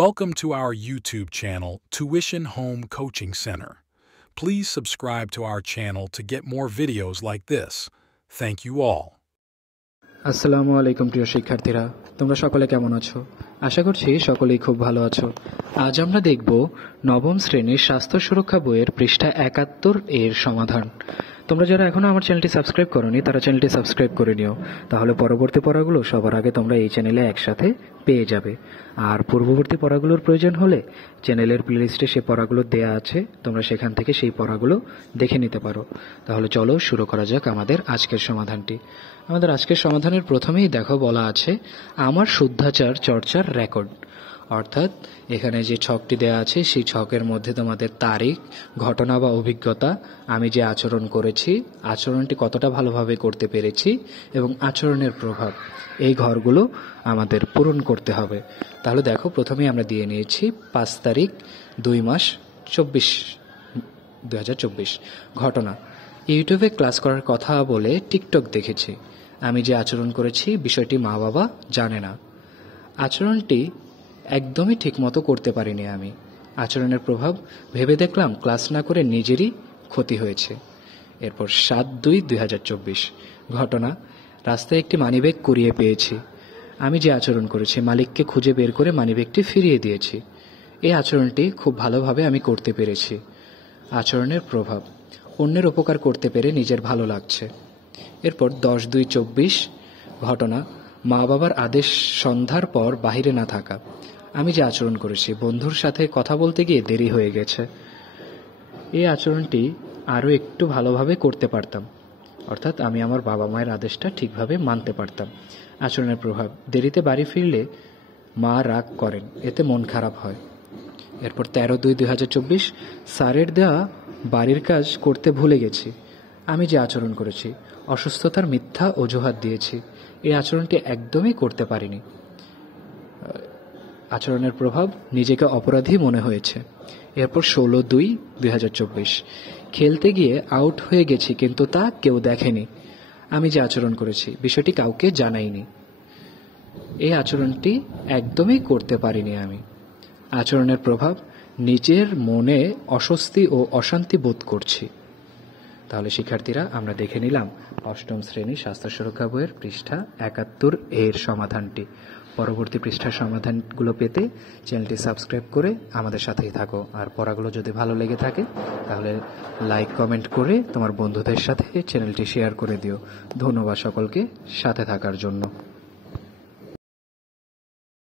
Welcome to our YouTube channel, Tuition Home Coaching Center. Please subscribe to our channel to get more videos like this. Thank you all. আসসালামু আলাইকুম প্রিয় শিক্ষার্থীরা, তোমরা সকলে কেমন আছো? আশা করছি সকলেই খুব ভালো আছো। আজ আমরা দেখব নবম শ্রেণীর স্বাস্থ্য সুরক্ষা বইয়ের পৃষ্ঠা ৭১ এর সমাধান। তোমরা যারা এখনো আমার চ্যানেলটি সাবস্ক্রাইব করোনি তারা চ্যানেলটি সাবস্ক্রাইব করে নিও, তাহলে পরবর্তী পড়াগুলো সবার আগে তোমরা এই চ্যানেলে একসাথে পেয়ে যাবে। আর পূর্ববর্তী পড়াগুলোর প্রয়োজন হলে চ্যানেলের প্লেলিস্টে সেই পড়াগুলো দেয়া আছে, তোমরা সেখান থেকে সেই পড়াগুলো দেখে নিতে পারো। তাহলে চলো শুরু করা যাক আমাদের আজকের সমাধানটি। আমাদের আজকের সমাধানের প্রথমেই দেখো বলা আছে আমার শুদ্ধাচার চর্চার রেকর্ড, অর্থাৎ এখানে যে ছকটি দেয়া আছে সেই ছকের মধ্যে তোমাদের তারিখ, ঘটনা বা অভিজ্ঞতা, আমি যে আচরণ করেছি, আচরণটি কতটা ভালোভাবে করতে পেরেছি এবং আচরণের প্রভাব, এই ঘরগুলো আমাদের পূরণ করতে হবে। তাহলে দেখো প্রথমেই আমরা দিয়ে নিয়েছি ৫ তারিখ ২ মাস ২০২৪। ঘটনা, ইউটিউবে ক্লাস করার কথা বলে টিকটক দেখেছি। আমি যে আচরণ করেছি বিষয়টি মা বাবা জানে না। আচরণটি একদমই ঠিকমতো করতে পারিনি আমি। আচরণের প্রভাব, ভেবে দেখলাম ক্লাস না করে নিজেরই ক্ষতি হয়েছে। এরপর ৭/২/২০২৪। ঘটনা, রাস্তায় একটি মানিব্যাগ কুড়িয়ে পেয়েছি। আমি যে আচরণ করেছি মালিককে খুঁজে বের করে মানিব্যাগটি ফিরিয়ে দিয়েছি। এই আচরণটি খুব ভালোভাবে আমি করতে পেরেছি। আচরণের প্রভাব, অন্যের উপকার করতে পেরে নিজের ভালো লাগছে। এরপর ১০/২/২৪। ঘটনা, মা বাবার আদেশ সন্ধ্যার পর বাইরে না থাকা। আমি যে আচরণ করেছি, বন্ধুর সাথে কথা বলতে গিয়ে দেরি হয়ে গেছে। এই আচরণটি আরও একটু ভালোভাবে করতে পারতাম, অর্থাৎ আমি আমার বাবা মায়ের আদেশটা ঠিকভাবে মানতে পারতাম। আচরণের প্রভাব, দেরিতে বাড়ি ফিরলে মা রাগ করেন, এতে মন খারাপ হয়। এরপর ১৩/২/২০২৪। স্যারের দেওয়া বাড়ির কাজ করতে ভুলে গেছি। আমি যে আচরণ করেছি, অসুস্থতার মিথ্যা অজুহাত দিয়েছি। এই আচরণটি একদমই করতে পারিনি। আচরণের প্রভাব, নিজেকে অপরাধী মনে হয়েছে। এরপর ১৬/২/২০২৪। খেলতে গিয়ে আউট হয়ে গেছি কিন্তু তা কেউ দেখেনি। আমি যে আচরণ করেছি বিষয়টি কাউকে জানাইনি। এই আচরণটি একদমই করতে পারিনি আমি। আচরণের প্রভাব, নিজের মনে অস্বস্তি ও অশান্তি বোধ করছি। তাহলে শিক্ষার্থীরা, আমরা দেখে নিলাম অষ্টম শ্রেণী স্বাস্থ্য সুরক্ষা বইয়ের পৃষ্ঠা ৭১ এর সমাধানটি। পরবর্তী পৃষ্ঠার সমাধানগুলো পেতে চ্যানেলটি সাবস্ক্রাইব করে আমাদের সাথেই থাকো। আর পড়াগুলো যদি ভালো লেগে থাকে তাহলে লাইক কমেন্ট করে তোমার বন্ধুদের সাথে চ্যানেলটি শেয়ার করে দিও। ধন্যবাদ সকলকে সাথে থাকার জন্য।